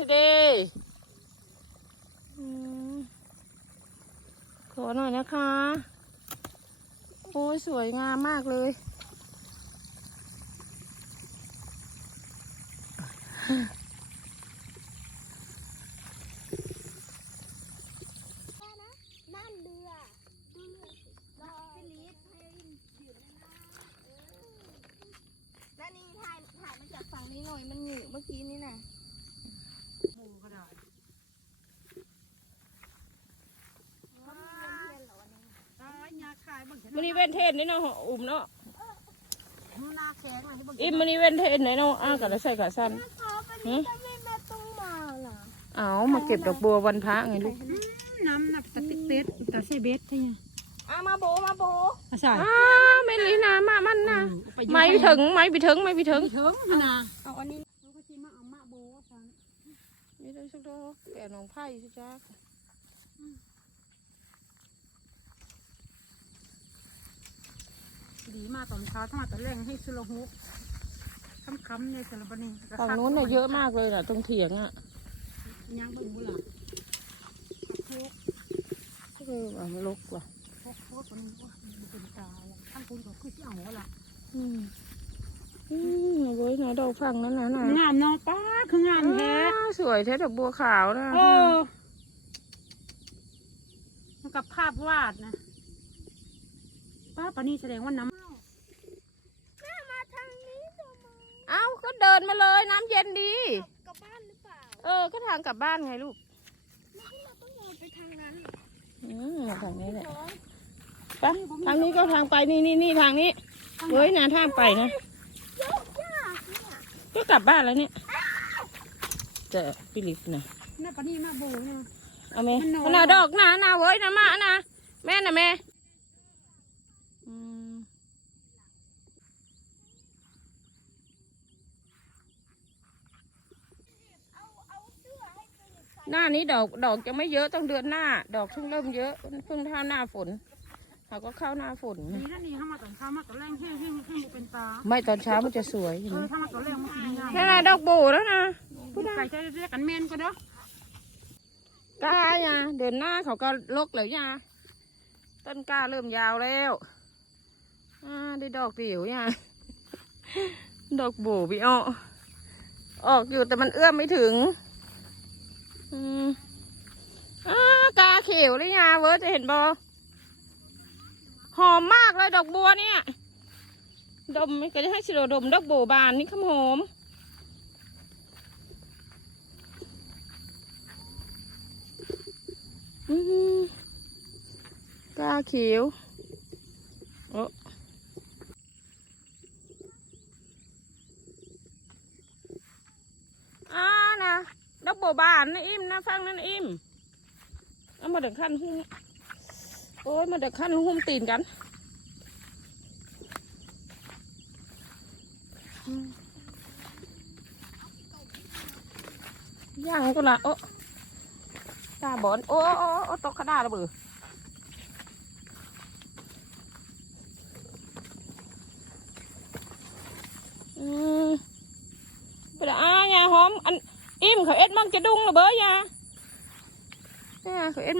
today อขอหน่อยนะคะ โอ้ยสวยงามมากเลยนเรือดูเรือสิรอเป็นลิฟต์ให้ถือนะแล้วนี่ถ่ายถ่ายมาจากฝั่งนี้หน่อยมันหนืดเมื่อกี้นี่น่ะ หมูก็ได้ เขามีเงินเทียนเหรอวันนี้ ตายยาขายบางที มันนี่เว้นเทศนี่เนาะอุ่มเนาะนูนาแข็งอะไรบางอิมมันนี่เว้นเทศไหนเนาะอ้าวกับใส่กับสั้น เขาเป็นลิฟต์ไม่มาตรงมาเหรอเอามาเก็บดอกบัววันพระไงลูกน้ำหนักตะติกเต็ดตะเซเบสใช่ไหมเอามาโบมาโบอาศัยอ้าวไม่ลีนามามันนะไม่ไปถึงไม่ไปถึงไม่ไปถึงเถิงนะเอาอันนี้ลูกก็ชิมาเอามาโบสังนี่ได้สักดอกแกะน้องไผ่สิจ้า ดีมา ตอนเช้าถ้ามาตอนแรงให้สุรหุกคำคำเนี่ยสารบันนี่ฝั่งนู้นน่ะเยอะมากเลยน่ะ ตรงเถียงอะยังเบิ่งบุหล่ะโคกก็คือแบบลกว่ะโคกโคกคนนี้ว่าเป็นตาทั้งคุณก็คือที่เอาล่ะอืมอืมเอาไว้นะดอกฝั่งนั้นน่ะน่ะงามเนาะป้าคืองามแท้อ้าวสวยแท้ดอกบัวขาวนะเออมันกับภาพวาดนะป้าปานี่แสดงว่าน้ำ แม่มาทางนี้ทำไม เอ้าก็เดินมาเลยน้ำเย็นดี กลับบ้านหรือเปล่าเออ ก็ทางกลับบ้านไงลูกไม่เราต้องเดินไปทางนั้นอืมมาทางนี้แหละร้อนไปทางนี้ก็ทางไปนี่นี่นี่ทางนี้เฮ้ยนะทางไปนะ เยอะยากเนี่ยก็กลับบ้านแล้วเนี่ยเจอปิลิปนะน่าปานี่มาโบเนี่ย เอาไหมมันน้อยขนาดดอกนะนะเว้ยนะมานะแม่นะแม่อืม เอาเอาเสื้อให้ไปใส่ หน้านี้ดอกดอกจะไม่เยอะต้องเดือนหน้า ดอกเพิ่งเริ่มเยอะเพิ่งเข้าหน้าฝนเขาก็เข้าหน้าฝน นี่นั่นนี่ถ้ามาตอนเช้ามาตอนแรกให้ให้ให้บุเป็นตาไม่ตอนเช้ามันจะสวยเห็นเอไหมอถ้ามาตอนแรกมันดีงามนั่นะดอกโบแล้วนะผู้ใดใช้เรียกกันแมนก็เด้กล้ายาเดือนหน้าเขาก็ลกแล้วย่าต้นกล้าเริ่มยาวแล้วอ่าได้ดอกเดียวยาดอกโบพี่อ้อออกอยู่แต่มันเอื้อมไม่ถึง อืมอ่ากา เขียวเลยยาเวิร์จะเห็นบอหอมมากเลยดอกบัวเนี่ย ดมก็จะให้ชิโรดมดอกโบบานนี่คำหอมอืมกาเขียวโอ้อ่านะดอกบัวบานนะอิ่มนะฟังนั่นอิ่ม เอามาเด็กขั้นหุ้มโอ้ยมาเด็กขั้นหุ้มตีนกันย่างก็ละโอ้ตาบอนโอ้โอ้ตกขนาดระเบืออืมไปละอายาหอมอันอิ่มเขาเอ็ดมังจะดุงระเบอยา เนี่ยเขาเอ็ด